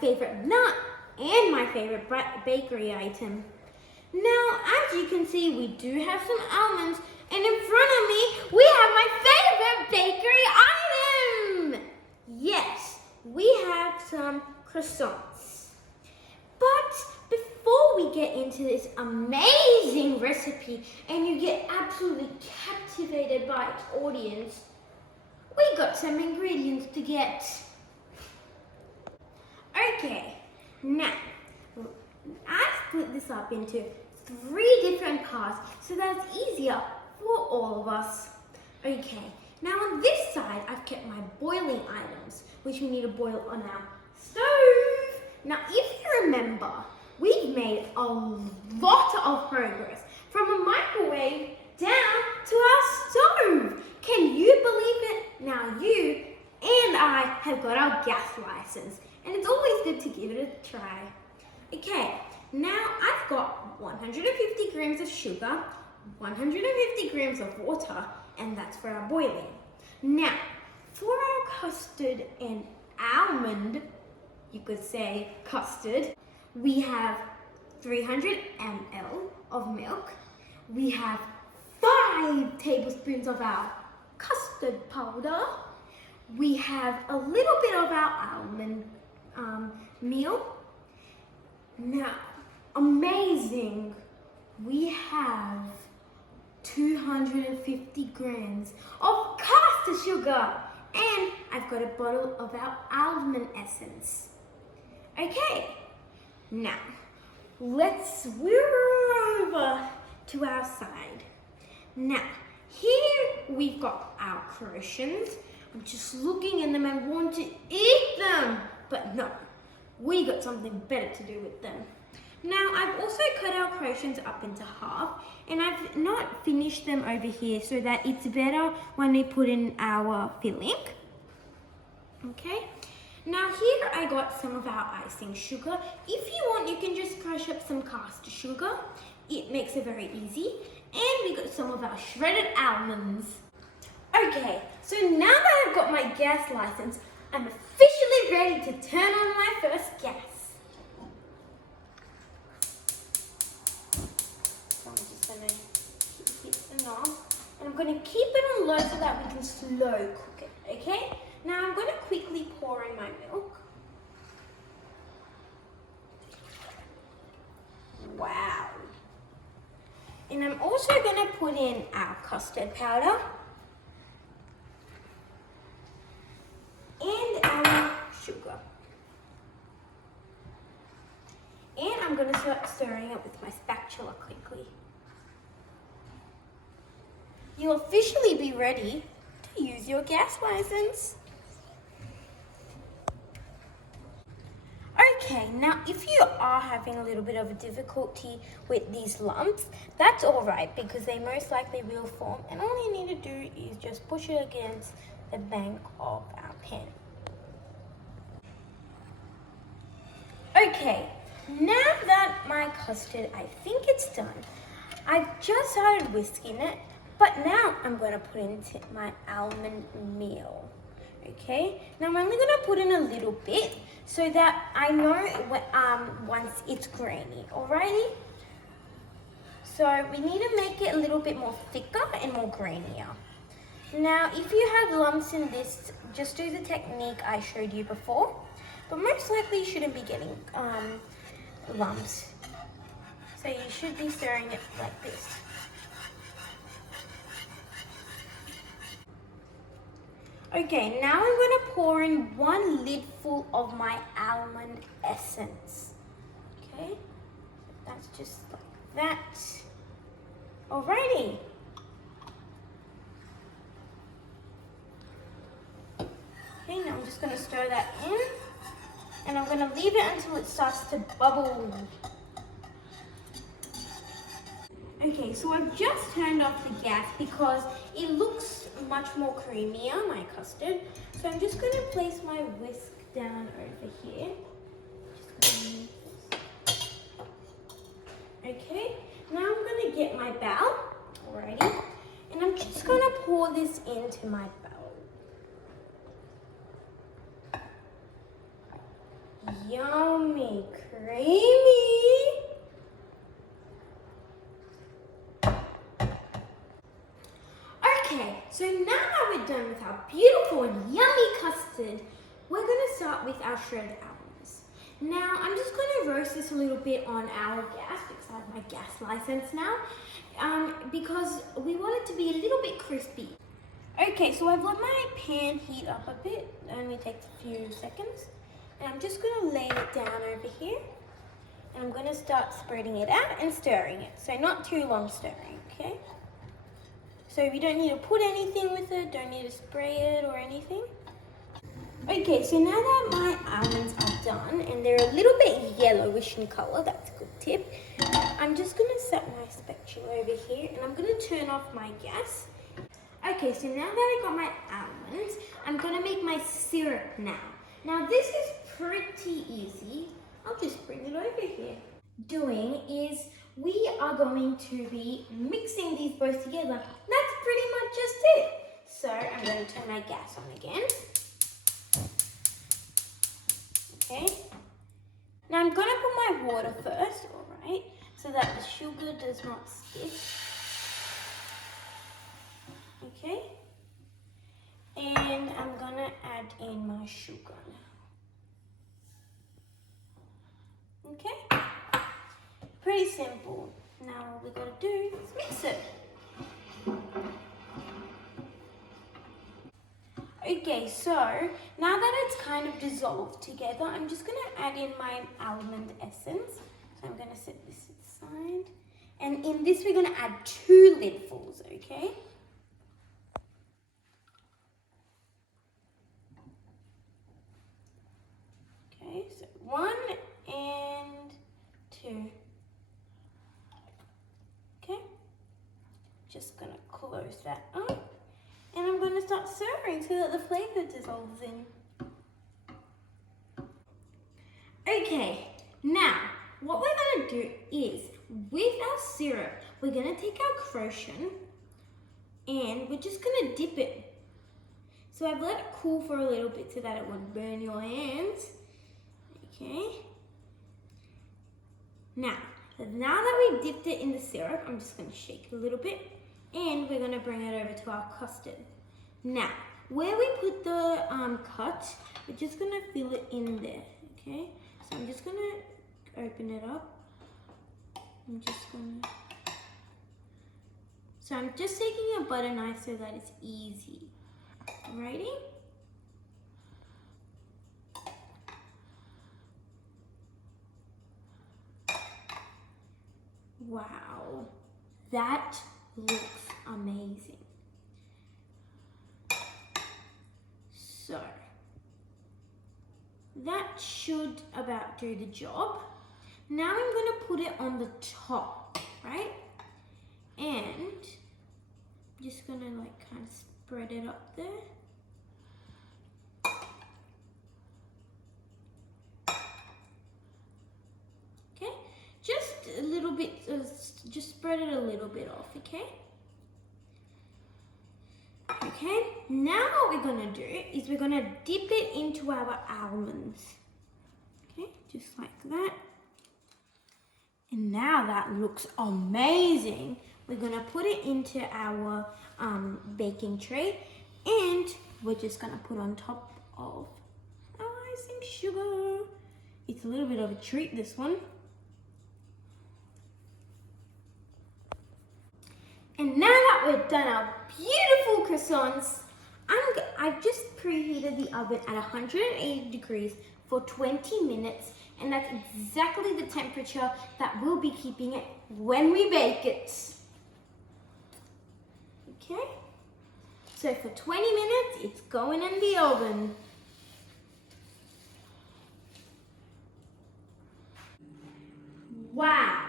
favorite nut and my favorite bakery item. Now, as you can see, we do have some almonds, and in front of me, we have my favorite bakery item. Yes, we have some croissants. But before we get into this amazing recipe and you get absolutely captivated by its audience, we got some ingredients to get. Okay, now I split this up into 3 different parts so that it's easier for all of us. Okay, now on this side I've kept my boiling items, which we need to boil on our stove. Now if you remember, we've made a lot of progress from a microwave down to our stove. Can you believe it? Now you and I have got our gas license, and it's always good to give it a try. Okay, now I've got 150 grams of sugar, 150 grams of water, and that's for our boiling. Now, for our custard and almond, you could say custard, we have 300 ml of milk. We have 5 tablespoons of our custard powder. We have a little bit of our almond meal. Now, amazing, we have 250 grams of caster sugar, and I've got a bottle of our almond essence. Okay, now let's swirl over to our side. Now, here we've got our croissants. I'm just looking at them and want to eat them, but no, we got something better to do with them. Now, I've also cut our croissants up into half, and I've not finished them over here so that it's better when we put in our filling. Okay, now here I got some of our icing sugar. If you want, you can just crush up some caster sugar. It makes it very easy. And we got some of our shredded almonds. Okay, so now that I've got my gas license, I'm officially ready to turn on my first gas. So I'm just gonna hit the knob, and I'm gonna keep it on low so that we can slow cook it, okay? Now I'm gonna quickly pour in my milk. Wow. And I'm also gonna put in our custard powder and our sugar. And I'm going to start stirring it with my spatula quickly. You'll officially be ready to use your gas license. Okay, now if you are having a little bit of a difficulty with these lumps, that's alright because they most likely will form, and all you need to do is just push it against the bank of our pan. Okay, now that my custard, I think it's done, I've just started whisking it, but now I'm going to put into my almond meal. Okay, now I'm only going to put in a little bit so that I know once it's grainy, alrighty? So we need to make it a little bit more thicker and more grainier. Now, if you have lumps in this, just do the technique I showed you before, but most likely you shouldn't be getting lumps. So you should be stirring it like this. Okay, now I'm going to pour in 1 lid full of my almond essence. Okay, that's just like that. Alrighty. Okay, now I'm just going to stir that in, and I'm going to leave it until it starts to bubble. Okay, so I've just turned off the gas because it looks much more creamier, my custard. So I'm just going to place my whisk down over here. Okay, now I'm going to get my bowl, alrighty, and I'm just going to pour this into my bowl. yummy, creamy. Okay, so now that we're done with our beautiful and yummy custard, we're going to start with our shredded almonds. Now, I'm just going to roast this a little bit on our gas, because I have my gas license now, because we want it to be a little bit crispy. Okay, so I've let my pan heat up a bit. It only takes a few seconds. And I'm just going to lay it down over here. And I'm going to start spreading it out and stirring it. So not too long stirring, okay? So you don't need to put anything with it, don't need to spray it or anything. Okay, so now that my almonds are done and they're a little bit yellowish in color, that's a good tip, I'm just going to set my spatula over here and I'm going to turn off my gas. Okay, so now that I got my almonds, I'm going to make my syrup now. Now this is pretty easy. I'll just bring it over here. Doing is we are going to be mixing these both together. That's pretty much just it. So I'm going to turn my gas on again. Okay. Now I'm going to put my water first, alright, so that the sugar does not stick. Okay. And I'm going to add in my sugar now. Okay. Pretty simple. Now all we got to do is mix it. Okay, so now that it's kind of dissolved together, I'm just going to add in my almond essence. So I'm going to set this aside. And in this we're going to add 2 lidfuls, okay? Okay, so 1 and 2. Okay, just going to close that up. And I'm going to start stirring so that the flavour dissolves in. Okay, now what we're going to do is, with our syrup, we're going to take our croissant and we're just going to dip it. So I've let it cool for a little bit so that it won't burn your hands. Okay. Now that we dipped it in the syrup, I'm just going to shake it a little bit. And we're going to bring it over to our custard. Now, where we put the cut, we're just going to fill it in there, okay? So I'm just going to open it up. I'm just taking a butter knife so that it's easy. Ready? Wow, that looks amazing. So that should about do the job. Now I'm going to put it on the top, right? And I'm just going to like kind of spread it up there. Okay, just a little bit, just spread it a little bit off, okay? Okay, now what we're going to do is we're going to dip it into our almonds. Okay, just like that. And now that looks amazing. We're going to put it into our baking tray and we're just going to put on top of our icing sugar. It's a little bit of a treat, this one. And now that we've done our beautiful croissants, I've just preheated the oven at 180 degrees for 20 minutes, and that's exactly the temperature that we'll be keeping it when we bake it. Okay, so for 20 minutes, it's going in the oven. Wow,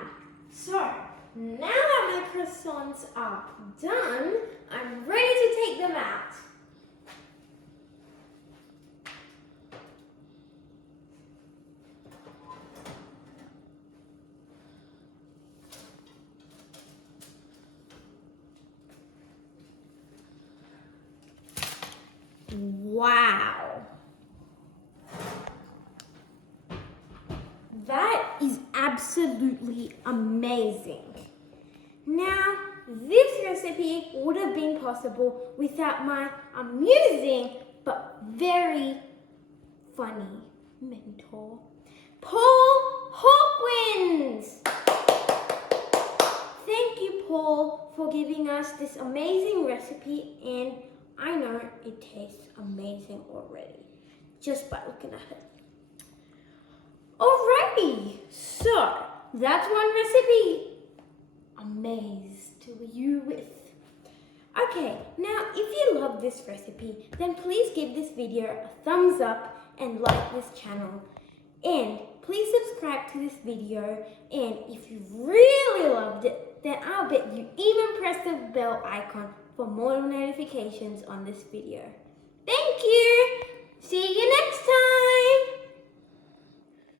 so now that my croissants are done, I'm ready to take them out. Wow. absolutely amazing. Now, this recipe would have been possible without my amusing but very funny mentor, Paul Hawkins. Thank you, Paul, for giving us this amazing recipe, and I know it tastes amazing already, just by looking at it. Alrighty, so that's one recipe amazed you with. Okay, now if you love this recipe, then please give this video a thumbs up and like this channel. And please subscribe to this video, and if you really loved it, then I'll bet you even press the bell icon for more notifications on this video. Thank you! See you next time!